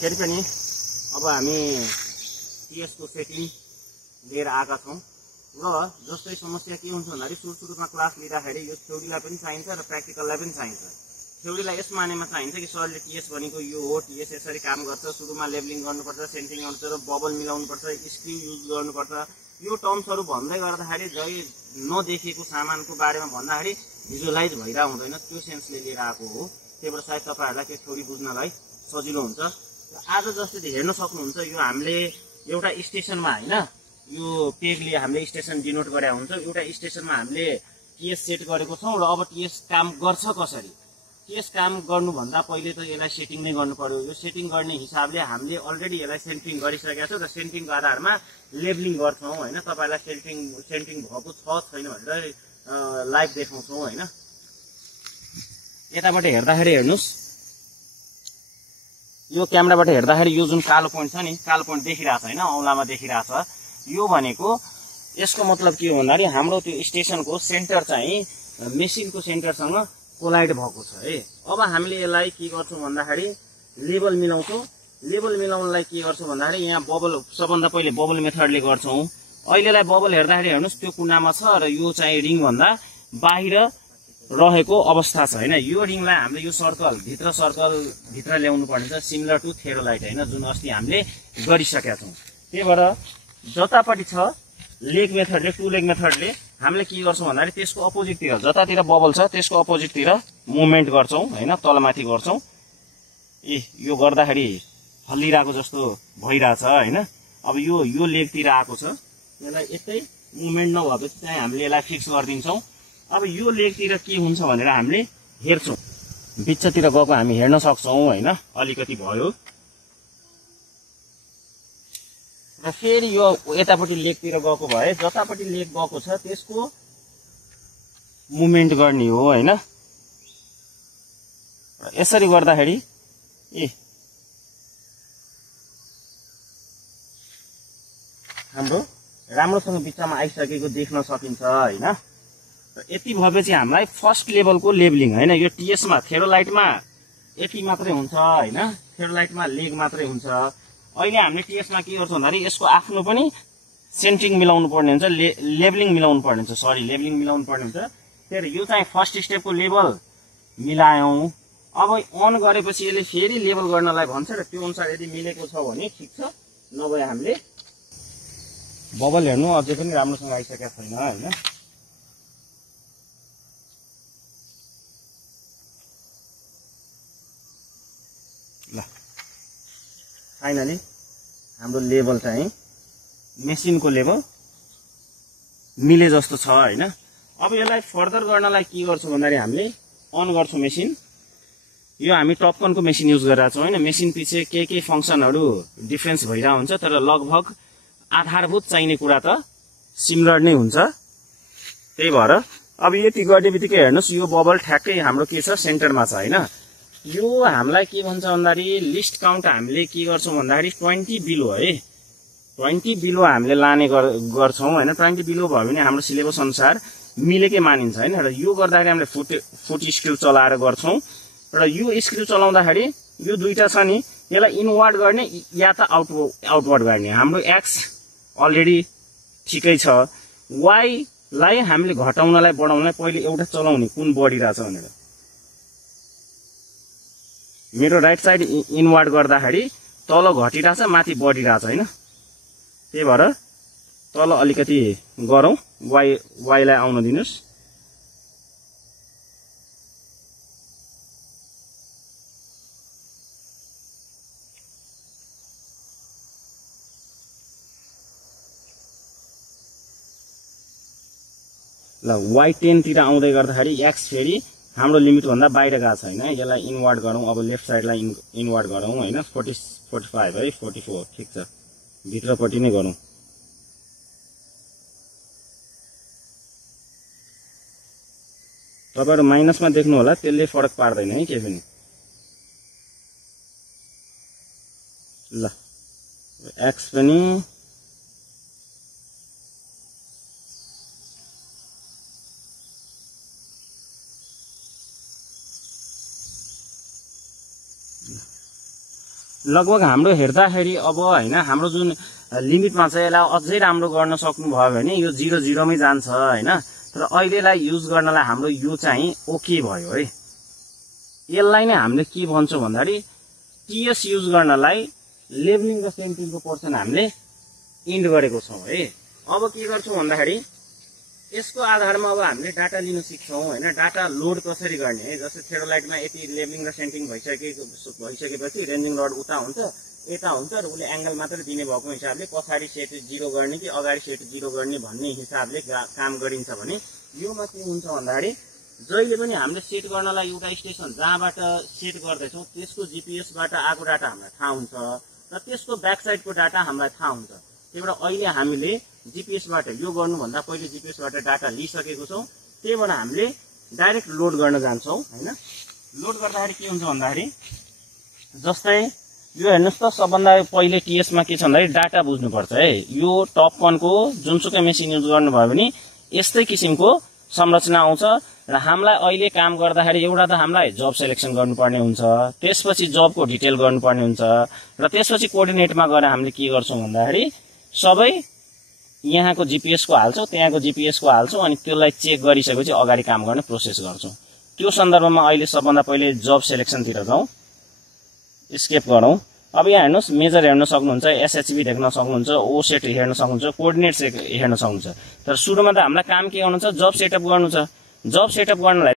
फेरि पनि अब हामी टीएस को सेटिङ लिएर आएका छौं र जस्तै समस्या के हुन्छ भन्दाखेरि सुरुमा क्लास लिँदाखेरि यो थ्योरीलाई पनि चाहिन्छ र प्र्याक्टिकललाई पनि चाहिन्छ। थ्योरीलाई यस मानेमा चाहिन्छ कि सरले टीएस भनेको यो हो, टीएस यसरी काम गर्छ, सुरुमा लेबलिङ गर्नुपर्छ, सेन्टरिङ गर्नुपर्छ, बबल मिलाउनुपर्छ, स्क्रू युज गर्नुपर्छ, यो टर्म्सहरु भन्दै गर्दाखेरि जै नदेखेको सामानको बारेमा भन्दाखेरि भिजुअलाइज भइरा हुँदैन, त्यो सेन्सले लिएर आएको हो। त्यही भएर सायद तपाईहरुलाई त्यो थ्योरी बुझ्नलाई सजिलो हुन्छ। आज जस्तै हेर्न सक्नुहुन्छ यो हामीले एउटा स्टेशनमा हैन, यो पेगले हामीले स्टेशन डिनोट गरे हुन्छ। एउटा स्टेशनमा हामीले टीएस सेट गरेको छौं र अब टीएस काम गर्छ कसरी, टीएस काम गर्नु भन्दा पहिले त यसलाई सेटिङ नै गर्नु पर्यो। यो सेटिङ गर्ने हिसाबले हामीले अलरेडी यसलाई सेन्टरिङ गरिसकेका छौं र सेन्टरिङको आधारमा लेबलिङ गर्छौं हैन। तपाईहरुलाई सेन्टरिङ भएको छ छैन भनेर लाइभ देखाउँछौं हैन। यताबाट हेर्दाखेरि हेर्नुस्, यो क्यामेराबाट हेर्दाखेरि यो जुन कालो पोइन्ट छ नि, कालो पोइन्ट देखिरहेछ हैन, औंलामा देखिरहेछ। यो भनेको यसको मतलब के हो भन्दाखेरि हाम्रो त्यो स्टेशनको सेन्टर चाहिँ मेसिनको सेन्टरसँग कोलाइड भएको छ है। अब हामीले यसलाई के गर्छौं भन्दाखेरि लेबल मिलाउँछौं। लेबल मिलाउनलाई के गर्छौं भन्दाखेरि यहाँ बबल, सबभन्दा पहिले बबल मेथडले गर्छौं। अहिलेलाई बबल हेर्दाखेरि हेर्नुस् त्यो कुनामा छ र यो चाहिँ रिङ भन्दा बाहिर रहेको अवस्था छ हैन। यो रिङलाई हामीले यो सर्कल भित्र ल्याउनु पर्ने छ, सिमिलर टु थेरोलाइट हैन, जुन अस्ति हामीले गरिसकेका छौं। त्यही भएर जतापटि छ लेग मेथडले, टु लेग मेथडले हामीले के गर्छौं भन्दाखेरि त्यसको अपोजिटतिर, जतातिर बबल छ त्यसको अपोजिटतिर मुभमेन्ट गर्छौं हैन, तलमाथि गर्छौं। यो गर्दाखेरि हल्लिरहेको जस्तो भइराछ हैन। अब यो लेगतिर आएको छ, यसलाई यतै मुभमेन्ट नभएपछि चाहिँ हामीले यसलाई फिक्स गरिदिन्छौं। अब यो लेगतिर के हुन्छ भनेर हामीले हेर्छौं, बिचतिर गएको हामी हेर्न सक्छौं हैन, अलिकति भयो र फेरि यो यतापटि लेगतिर गएको भए जतापटि लेग गएको छ त्यसको मुभमेन्ट गर्ने हो हैन। यसरी गर्दाखेरि हाम्रो राम्रोसँग बिचमा आइसकेको देख्न सकिन्छ हैन। यति भएपछि हामीलाई फर्स्ट लेभलको लेबलिङ हैन, यो टीएसमा थेरोलाइटमा यति मात्रै हुन्छ हैन, थेरोलाइटमा लेग मात्रै हुन्छ। अहिले हामीले टीएसमा के गर्छौं भन्दाखेरि यसको आफ्नो पनि सेन्टरिङ मिलाउनु पर्ने हुन्छ, लेबलिङ मिलाउनु पर्ने हुन्छ, लेबलिङ मिलाउनु पर्ने हुन्छ। त्यही यो चाहिँ फर्स्ट स्टेपको लेभल मिलायौं। अब अन गरेपछि यसले फेरि लेबल गर्नलाई भन्छ र त्यो अनुसार यदि मिलेको छ भने ठिक छ, नभए हामीले बबल हेर्नु अझै पनि राम्रोसँग आइसकेको छैन हैन। ल फाइनली हाम्रो लेभल चाहिँ मेसिनको लेभल मिले जस्तो छ हैन। अब यसलाई फर्दर गर्नलाई के गर्छौं भन्दाखेरि हामीले अन गर्छौं मेसिन। यो हामी टपकनको मेसिन युज गरिरहेको छौं हैन। मेसिन पछि के फंक्सनहरु डिफरेन्स भइरा हुन्छ, तर लगभग आधारभूत चाहिने कुरा त सिमिलर नै हुन्छ। त्यही भएर अब यति गर्नेबित्तिकै हेर्नुस् यो बबल ठ्याक्कै हाम्रो के छ, सेन्टरमा छ हैन। यो हामीलाई के भन्छ भन्दाखेरि लिस्ट काउन्ट हामीले के गर्छौं भन्दाखेरि 20 बिलो है, 20 बिलो हामीले लाने गर्छौं हैन। 20 बिलो भयो भने हाम्रो सिलेबस अनुसार मिलेकै मानिन्छ हैन। र यो गर्दाखेरि हामीले फुट स्क्रू चलाएर गर्छौं र यो स्क्रू चलाउँदाखेरि यो दुईटा छ नि, यसलाई इनवर्ड गर्ने या त आउटवर्ड गर्ने। हाम्रो एक्स अलरेडी ठिकै छ, वाई लाई हामीले घटाउनलाई बढाउनलाई पहिले एउटा चलाउने कुन बढिरहेछ भनेर। मेरो राइट साइड इनवर्ड गर्दाखेरि तल घटिरहेछ, माथि बढिरहेछ हैन। त्यही भएर तल अलिकति गरौं, वाई लाई आउन दिनुस्। ल Y10 तिर आउँदै गर्दाखेरि एक्स फेरि हाम्रो लिमिट भन्दा बाहिर गएको छ हैन। यसलाई इनवर्ड गरौं, अब लेफ्ट साइडलाई इनवर्ड गरौं हैन। 45 है, 44 ठीक छ, भित्रपट्टि नै गरौं। तपाईहरु माइनसमा देख्नु होला, त्यसले फरक पार्दैन है केही पनि। ल एक्स पनि लगभग हाम्रो हेर्दाखेरि अब होइन हाम्रो जुन लिमिटमा छ यसलाई अझै राम्रो गर्न सक्नुभयो भने यो 0 मै जान्छ होइन। तर अहिलेलाई युज गर्नलाई हाम्रो यो चाहिँ ओके भयो है। यसलाई नै हामीले के भन्छौँ भन्दाखेरि टीएस युज गर्नलाई लेभलिङ र सेन्टिङको पोर्सन हामीले इन्ड गरेको छौँ है। अब के गर्छौँ भन्दाखेरि यसको आधारमा अब हामीले डाटा लिन सिक्छौँ होइन। डाटा लोड कसरी गर्ने है। जस्तै थेरोलाइटमा यति लेभलिङ र सेन्टिङ भइसकेपछि रेन्जिङ रड उता हुन्छ यता हुन्छ र उसले एंगल मात्र दिने भएको हिसाबले पछाडि सेट 0 गर्ने कि अगाडि सेट 0 गर्ने भन्ने हिसाबले काम गरिन्छ भने योमा के हुन्छ भन्दाखेरि जहिले पनि हामीले सेट गर्नलाई एउटा स्टेसन जहाँबाट सेट गर्दैछौँ त्यसको जीपीएसबाट आएको डाटा हामीलाई थाहा हुन्छ र त्यसको ब्याक साइडको डाटा हामीलाई थाहा हुन्छ। त्यही भएर अहिले हामीले जीपीएसबाट यो गर्नुभन्दा पहिले जीपीएसबाट डाटा लिइसकेको छौँ। त्यही भएर हामीले डाइरेक्ट लोड गर्न जान्छौँ होइन। लोड गर्दाखेरि के हुन्छ भन्दाखेरि जस्तै यो हेर्नुहोस् त सबभन्दा पहिले टीएसमा के छ भन्दाखेरि डाटा बुझ्नुपर्छ है। यो टपकनको जुनसुकै मेसिन युज गर्नुभयो भने यस्तै किसिमको संरचना आउँछ र हामीलाई अहिले काम गर्दाखेरि एउटा त हामीलाई जब सेलेक्सन गर्नुपर्ने हुन्छ, त्यसपछि जबको डिटेल गर्नुपर्ने हुन्छ र त्यसपछि कोअर्डिनेटमा गएर हामीले के गर्छौँ भन्दाखेरि सबै यहाँको जीपीएस को हाल्छौँ त्यहाँको जीपीएस को हाल्छौँ अनि त्यसलाई चेक गरिसकेपछि अगाडि काम गर्ने प्रोसेस गर्छौँ। त्यो सन्दर्भमा अहिले सबभन्दा पहिले जब सेलेक्सनतिर जाउँ, स्केप गरौँ। अब यहाँ हेर्नुहोस् मेजर हेर्न सक्नुहुन्छ, एसएचबी देख्न सक्नुहुन्छ, ओ सेट हेर्न सक्नुहुन्छ, कोअर्डिनेट हेर्न सक्नुहुन्छ। तर सुरुमा त हामीलाई काम के गर्नु छ जब सेटअप गर्नु छ। जब सेटअप गर्नलाई